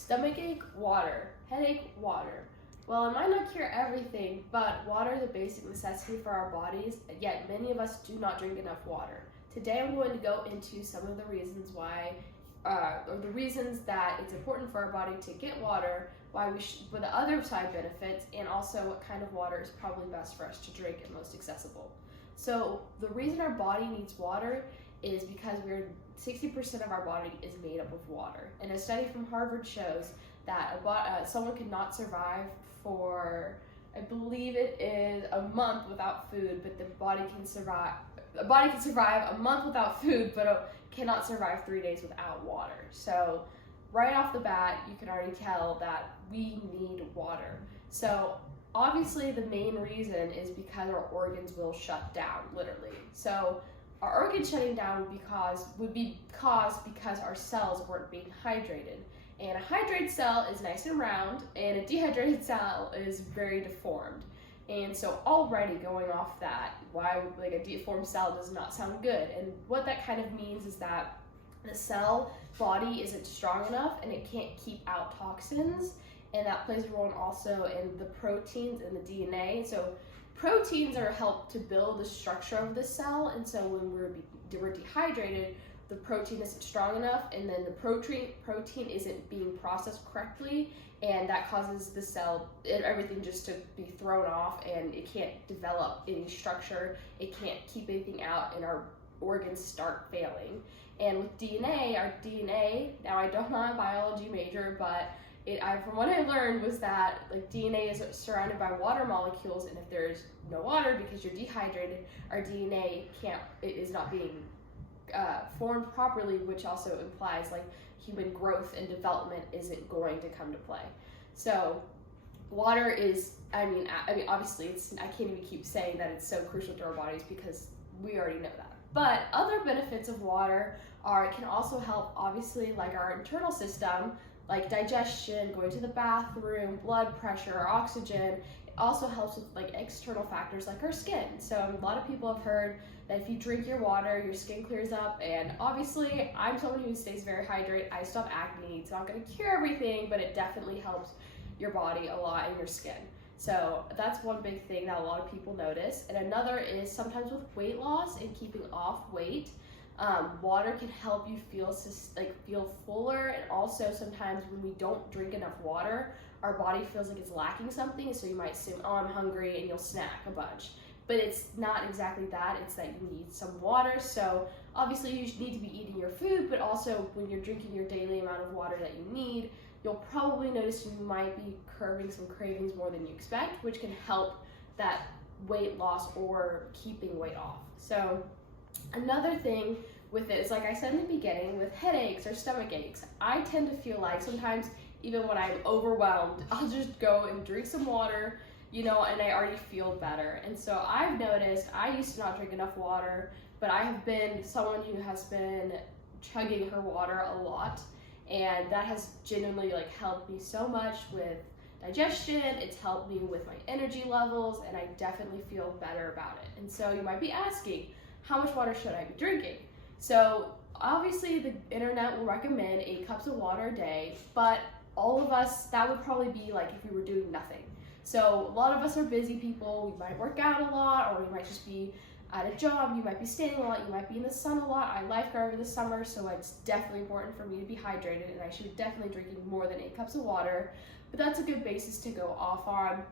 Stomachache, water. Headache, water. Well, it might not cure everything, but water is a basic necessity for our bodies, yet many of us do not drink enough water. Today I'm going to go into some of the reasons why, or the reasons that it's important for our body to get water, why we should, with the other side benefits, and also what kind of water is probably best for us to drink and most accessible. So the reason our body needs water is because 60% of our body is made up of water. And a study from Harvard shows that someone could not survive for, I believe it is a month without food, but the body can survive. A body can survive a month without food, but cannot survive 3 days without water. So right off the bat, you can already tell that we need water. So obviously the main reason is because our organs will shut down, literally. So our organs shutting down would be caused because our cells weren't being hydrated. And a hydrated cell is nice and round, and a dehydrated cell is very deformed. And so already going off that, why like a deformed cell does not sound good. And what that kind of means is that the cell body isn't strong enough and it can't keep out toxins. And that plays a role also in the proteins and the DNA. So proteins are help to build the structure of the cell. And so when we're dehydrated, the protein isn't strong enough, and then the protein isn't being processed correctly, and that causes the cell, everything just to be thrown off, and it can't develop any structure, it can't keep anything out, and our organs start failing. And with DNA, our DNA, now I don't know, I'm a biology major, but from what I learned was that like DNA is surrounded by water molecules, and if there's no water because you're dehydrated, our DNA is not being formed properly, which also implies like human growth and development isn't going to come to play. So water is, I mean obviously I can't even keep saying that it's so crucial to our bodies because we already know that. But other benefits of water it can also help, obviously, like our internal system, like digestion, going to the bathroom, blood pressure, oxygen. It also helps with like external factors like our skin. So a lot of people have heard that if you drink your water, your skin clears up, and obviously I'm someone who stays very hydrated. I still have acne. It's not going to cure everything, but it definitely helps your body a lot and your skin. So that's one big thing that a lot of people notice. And another is sometimes with weight loss and keeping off weight, water can help you feel fuller, and also sometimes when we don't drink enough water, our body feels like it's lacking something, so you might say, oh, I'm hungry, and you'll snack a bunch. But it's not exactly that, it's that you need some water. So obviously you need to be eating your food, but also when you're drinking your daily amount of water that you need, you'll probably notice you might be curbing some cravings more than you expect, which can help that weight loss or keeping weight off. So another thing with it is, like I said in the beginning, with headaches or stomach aches, I tend to feel like sometimes even when I'm overwhelmed, I'll just go and drink some water, and I already feel better. And so I've noticed, I used to not drink enough water, but I have been someone who has been chugging her water a lot, and that has genuinely helped me so much with digestion. It's helped me with my energy levels, and I definitely feel better about it. And so you might be asking, how much water should I be drinking? So obviously the internet will recommend 8 cups of water a day, but all of us, that would probably be like if we were doing nothing. So a lot of us are busy people. We might work out a lot, or we might just be at a job. You might be standing a lot. You might be in the sun a lot. I lifeguard over the summer, so it's definitely important for me to be hydrated, and I should be definitely drinking more than 8 cups of water. But that's a good basis to go off on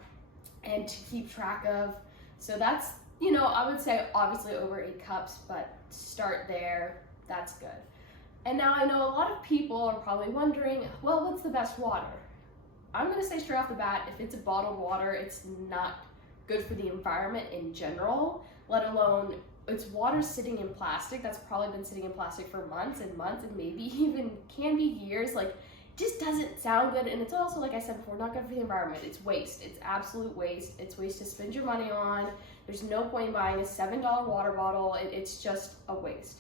and to keep track of. So that's, I would say obviously over 8 cups, but start there. That's good. And now I know a lot of people are probably wondering, well, what's the best water? I'm going to say straight off the bat, if it's a bottled water, it's not good for the environment in general, let alone it's water sitting in plastic that's probably been sitting in plastic for months and months, and maybe even can be years. Just doesn't sound good. And it's also, like I said before, not good for the environment. It's waste. It's absolute waste. It's waste to spend your money on. There's no point in buying a $7 water bottle. It's just a waste.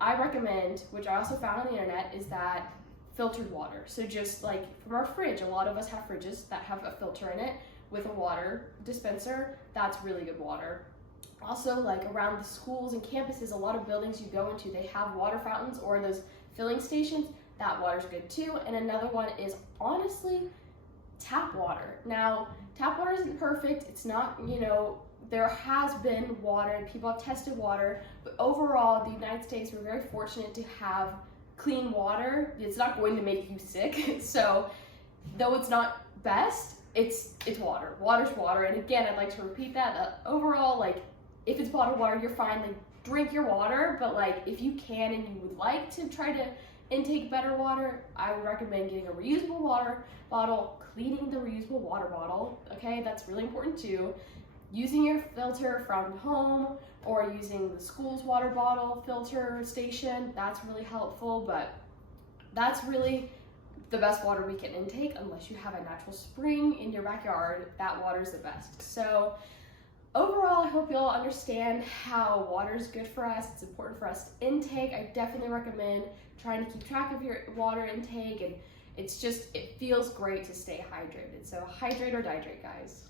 I recommend, which I also found on the internet, is that filtered water. So just like from our fridge, a lot of us have fridges that have a filter in it with a water dispenser. That's really good water. Also, like around the schools and campuses, a lot of buildings you go into, they have water fountains or those filling stations. that water's good too. And another one is honestly tap water. Now, tap water isn't perfect. It's not, there has been water, people have tested water, but overall, the United States, we're very fortunate to have clean water. It's not going to make you sick. So, though it's not best, it's water. Water's water. And again, I'd like to repeat that overall, like, if it's bottled water, you're fine. Like, drink your water, but like, if you can and you would like to try to intake better water, I would recommend getting a reusable water bottle, cleaning the reusable water bottle, okay? That's really important too. Using your filter from home or using the school's water bottle filter station, that's really helpful, but that's really the best water we can intake unless you have a natural spring in your backyard. That water is the best. So overall, I hope you all understand how water is good for us. It's important for us to intake. I definitely recommend trying to keep track of your water intake, and it feels great to stay hydrated. So hydrate or dihydrate, guys.